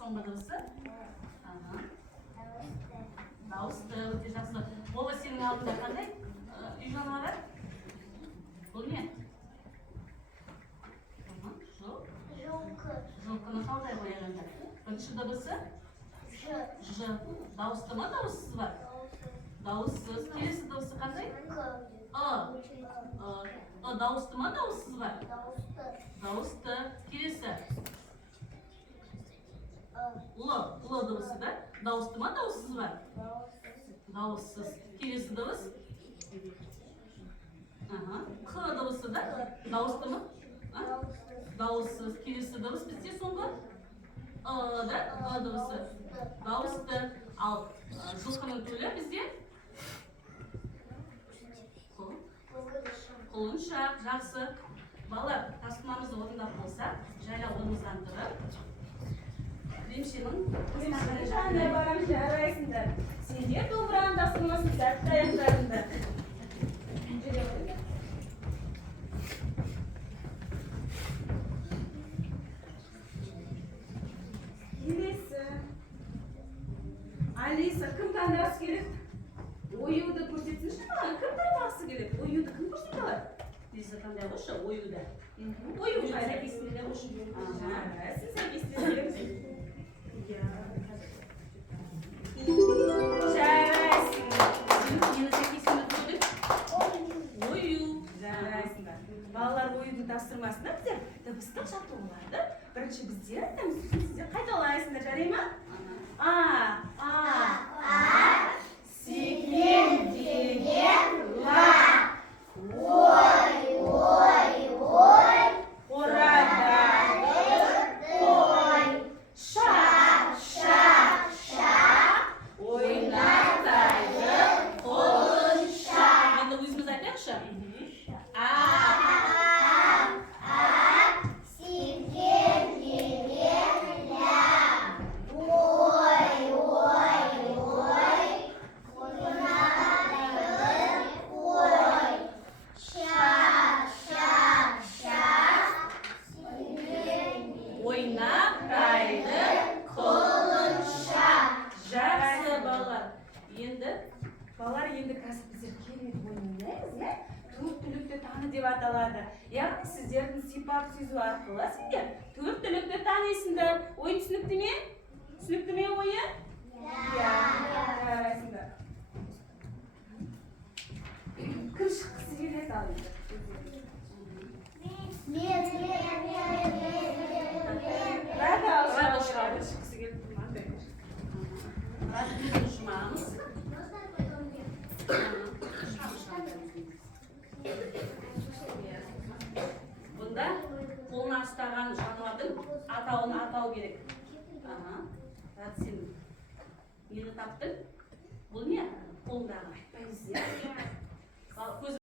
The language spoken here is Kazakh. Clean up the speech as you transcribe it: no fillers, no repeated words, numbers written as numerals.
Соңғы дыбысы? Дауысты, өте жақсы. Ол сенің алдында қандай үй жануары? Бұл не? Жылқыны қалай қояғанда? Бірінші дыбысы? Ж. Дауысты ма, дауыссыз ба? Дауыссыз. Келесі дыбысы қандай? Дауысты ма, дауыссыз ба? Дауысты. Келесі? Ұлы дыбысы да? Дауысты ма, дауыссыз ба? Дауыссыз. Келесі дыбыс? Қ дыбысы да? Дауысты ма? Дауыссыз. Келесі дыбыс бізде соңғы? Да? Дыбысы. Дауысты. Ал жылқының төлі бізде? Құлыншақ. Жақсы. Балалар, тасқынамызды орындап болса, жайлы орнымыздан тұрып, Қандай барам жарайсыңдар. Сендер домбыраны тасырмасын сәтті аяқтарыңдар. Келесі. Алиса, кім таңдағысы келеді? Оюды көрсетсінші маған? Кім таңдағысы келеді? Оюды кім көрсете алады? Лиза қандай қойшы? Оюды. Ою сәйкесінде қойшы. Сіз сәйкесінде жарайсың. Нені сәйкесінде көрдік? Ою. Жарайсыңдар. Балалар оюдың тапсырмасына біздер дыбыстық жаттығуларды бірінші біздер айтамыз, сіздер қайталайсыңдар, жарай ма? Секен деген ла. Ой, қорадағы қой. Шақ, ойнақтайды құлыншақ. Енді өзіміз айтайықшы? Секен деген ла. Ой, қорадағы қой. Ойнақтайды құлыншақ. Жақсы балалар. Балалар енді қазір біздер керемет ойнаймыз, иә? Төрт түлікті таны деп аталады. Яғни сіздердің сипап сөзу арқылы сіздер төрт түлікті танисыңдар. Ойын түсінікті ме? Түсінікті ме ойы? Иә. Жарайсыңдар. Кім шыққысы келеді алыңдар? Мен. Рада шыққысы келіп тұрмандай. Рада біздің жұмағымыз. Бұнда қолына ұстаған жануардың атауын атау керек. Рада, сен нені таптың? Бұл не? Қолындағы айтпаймыз.